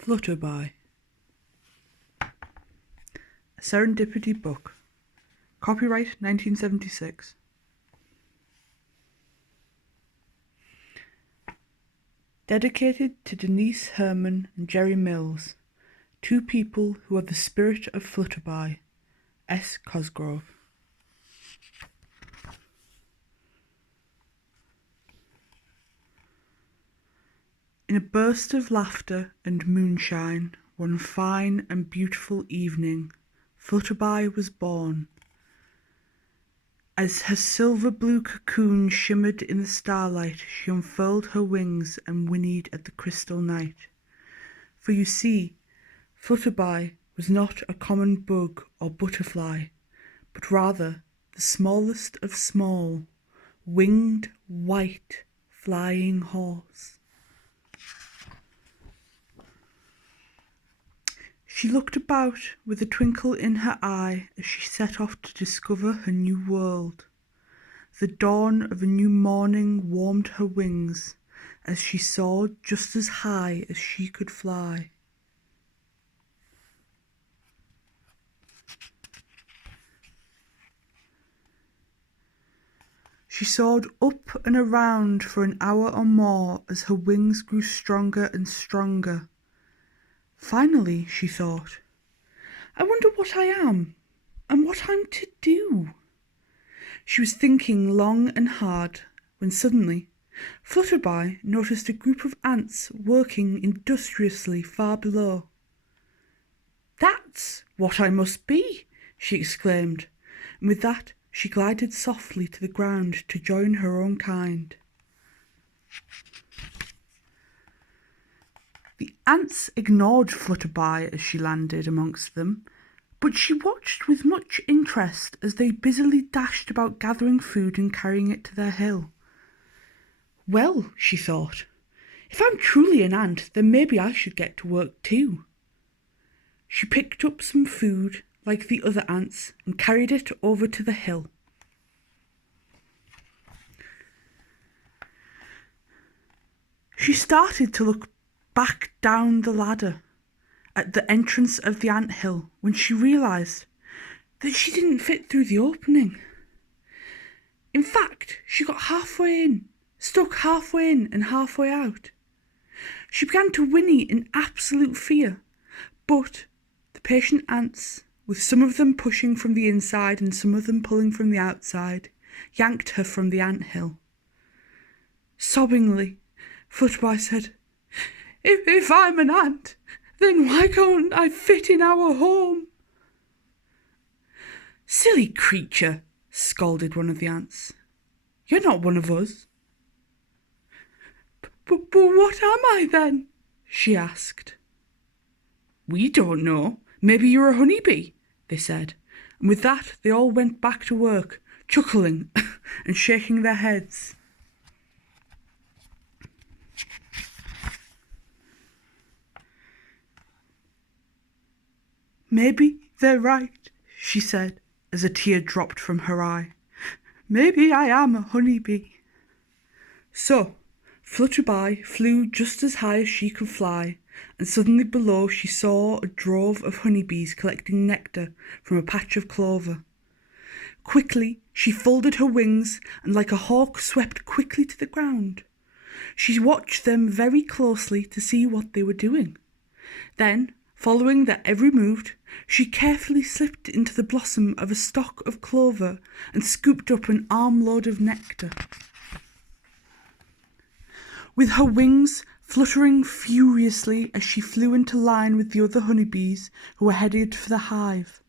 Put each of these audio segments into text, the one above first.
Flutterby. A Serendipity Book. Copyright 1976. Dedicated to Denise Herman and Jerry Mills, two people who are the spirit of Flutterby. S. Cosgrove. In a burst of laughter and moonshine, one fine and beautiful evening, Flutterby was born. As her silver-blue cocoon shimmered in the starlight, she unfurled her wings and whinnied at the crystal night. For you see, Flutterby was not a common bug or butterfly, but rather the smallest of small, winged, white, flying horse. She looked about with a twinkle in her eye as she set off to discover her new world. The dawn of a new morning warmed her wings as she soared just as high as she could fly. She soared up and around for an hour or more as her wings grew stronger and stronger. Finally, she thought, I wonder what I am and what I'm to do. She was thinking long and hard when suddenly Flutterby noticed a group of ants working industriously far below. That's what I must be, she exclaimed, and with that she glided softly to the ground to join her own kind. The ants ignored Flutterby as she landed amongst them, but she watched with much interest as they busily dashed about gathering food and carrying it to their hill. Well, she thought, if I'm truly an ant, then maybe I should get to work too. She picked up some food like the other ants and carried it over to the hill. She started to look back down the ladder at the entrance of the ant hill when she realised that she didn't fit through the opening. In fact, she got halfway in, stuck halfway in and halfway out. She began to whinny in absolute fear, but the patient ants, with some of them pushing from the inside and some of them pulling from the outside, yanked her from the ant hill. Sobbingly, Flutterby said, If I'm an ant, then why can't I fit in our home? Silly creature, scolded one of the ants. You're not one of us. But what am I then? She asked. We don't know. Maybe you're a honeybee, they said. And with that, they all went back to work, chuckling and shaking their heads. Maybe they're right, she said, as a tear dropped from her eye. Maybe I am a honeybee. So, Flutterby flew just as high as she could fly, and suddenly below she saw a drove of honeybees collecting nectar from a patch of clover. Quickly, she folded her wings and like a hawk swept quickly to the ground. She watched them very closely to see what they were doing. Then, following their every move, she carefully slipped into the blossom of a stalk of clover and scooped up an armload of nectar. With her wings fluttering furiously as she flew into line with the other honeybees who were headed for the hive.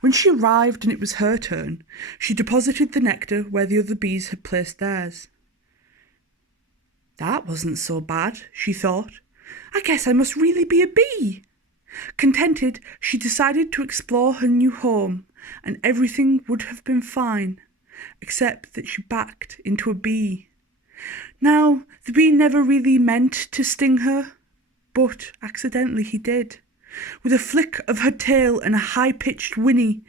When she arrived and it was her turn, she deposited the nectar where the other bees had placed theirs. That wasn't so bad, she thought. I guess I must really be a bee. Contented, she decided to explore her new home, and everything would have been fine, except that she backed into a bee. Now, the bee never really meant to sting her, but accidentally he did. With a flick of her tail and a high-pitched whinny,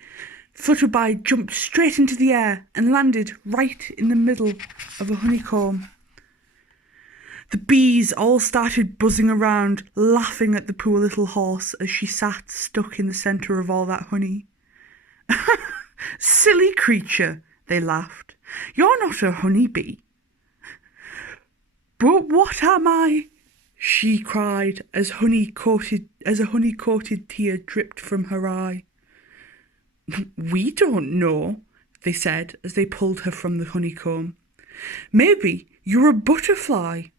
Flutterby jumped straight into the air and landed right in the middle of a honeycomb. The bees all started buzzing around, laughing at the poor little horse as she sat stuck in the centre of all that honey. "Silly creature," they laughed. "You're not a honey bee." "But what am I?" she cried as a honey-coated tear dripped from her eye. "We don't know," they said as they pulled her from the honeycomb. "Maybe you're a butterfly."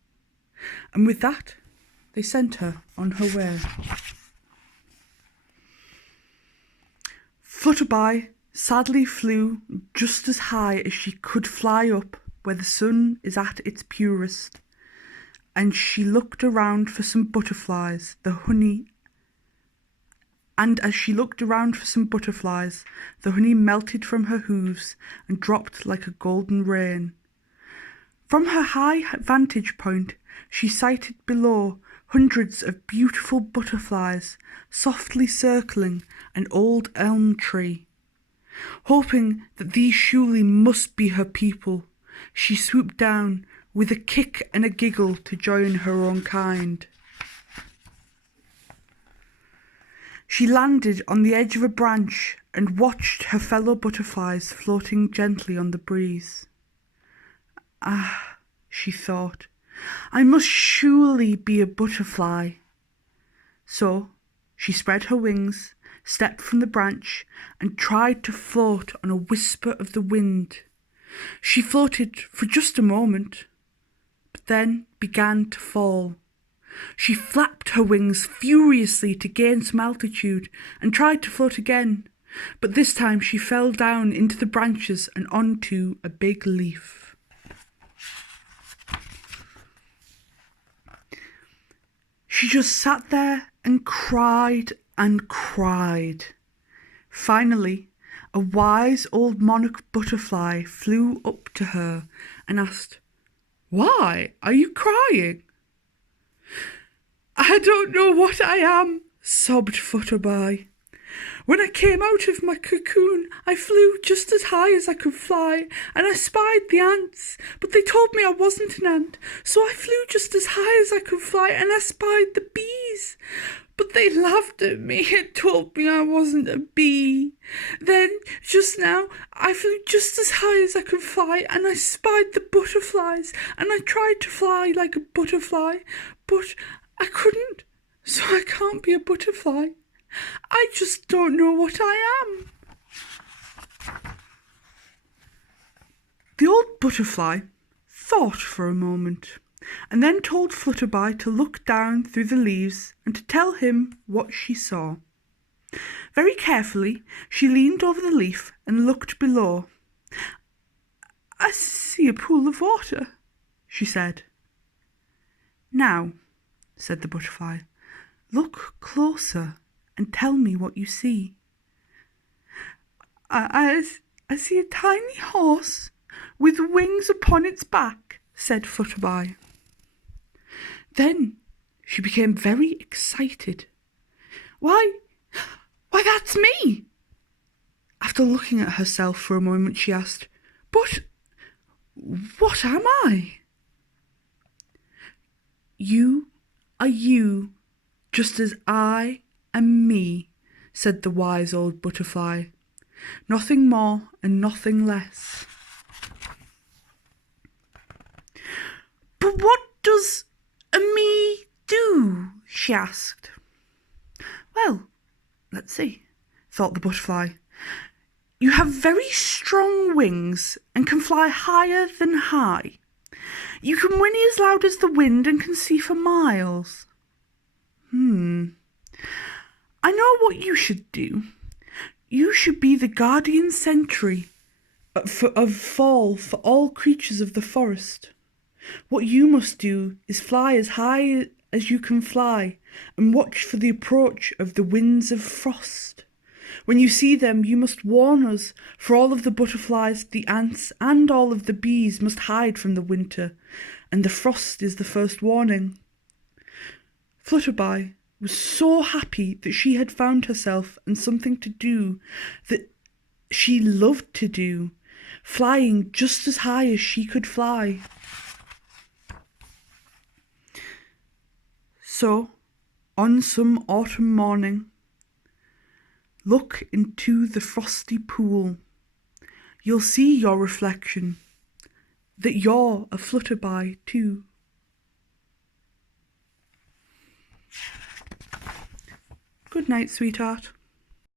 And with that, they sent her on her way. Flutterby sadly flew just as high as she could fly up where the sun is at its purest, and she looked around for some butterflies, as she looked around for some butterflies, the honey melted from her hooves and dropped like a golden rain. From her high vantage point, she sighted below hundreds of beautiful butterflies softly circling an old elm tree. Hoping that these surely must be her people, she swooped down with a kick and a giggle to join her own kind. She landed on the edge of a branch and watched her fellow butterflies floating gently on the breeze. "Ah," she thought, "I must surely be a butterfly." So she spread her wings, stepped from the branch, and tried to float on a whisper of the wind. She floated for just a moment, but then began to fall. She flapped her wings furiously to gain some altitude and tried to float again, but this time she fell down into the branches and onto a big leaf. She just sat there and cried and cried. Finally, a wise old monarch butterfly flew up to her and asked, "Why are you crying?" "I don't know what I am," sobbed Flutterby. "When I came out of my cocoon, I flew just as high as I could fly, and I spied the ants, but they told me I wasn't an ant, so I flew just as high as I could fly, and I spied the bees. But they laughed at me and told me I wasn't a bee. Then, just now, I flew just as high as I could fly, and I spied the butterflies, and I tried to fly like a butterfly, but I couldn't, so I can't be a butterfly. I just don't know what I am." The old butterfly thought for a moment, and then told Flutterby to look down through the leaves and to tell him what she saw. Very carefully, she leaned over the leaf and looked below. "I see a pool of water," she said. "Now," said the butterfly, "look closer and tell me what you see." I see a tiny horse with wings upon its back," said Flutterby. Then she became very excited. Why, that's me!" After looking at herself for a moment, she asked, "But what am I?" "You are you, just as I am me," said the wise old butterfly. "Nothing more and nothing less." "But what does a me do?" she asked. "Well, let's see," thought the butterfly. "You have very strong wings and can fly higher than high. You can whinny as loud as the wind and can see for miles. I know what you should do. You should be the guardian sentry of fall for all creatures of the forest. What you must do is fly as high as you can fly and watch for the approach of the winds of frost. When you see them, you must warn us, for all of the butterflies, the ants, and all of the bees must hide from the winter, and the frost is the first warning." Flutterby was so happy that she had found herself and something to do that she loved to do, flying just as high as she could fly. So, on some autumn morning, look into the frosty pool. You'll see your reflection, that you're a flutterby too. Good night, sweetheart.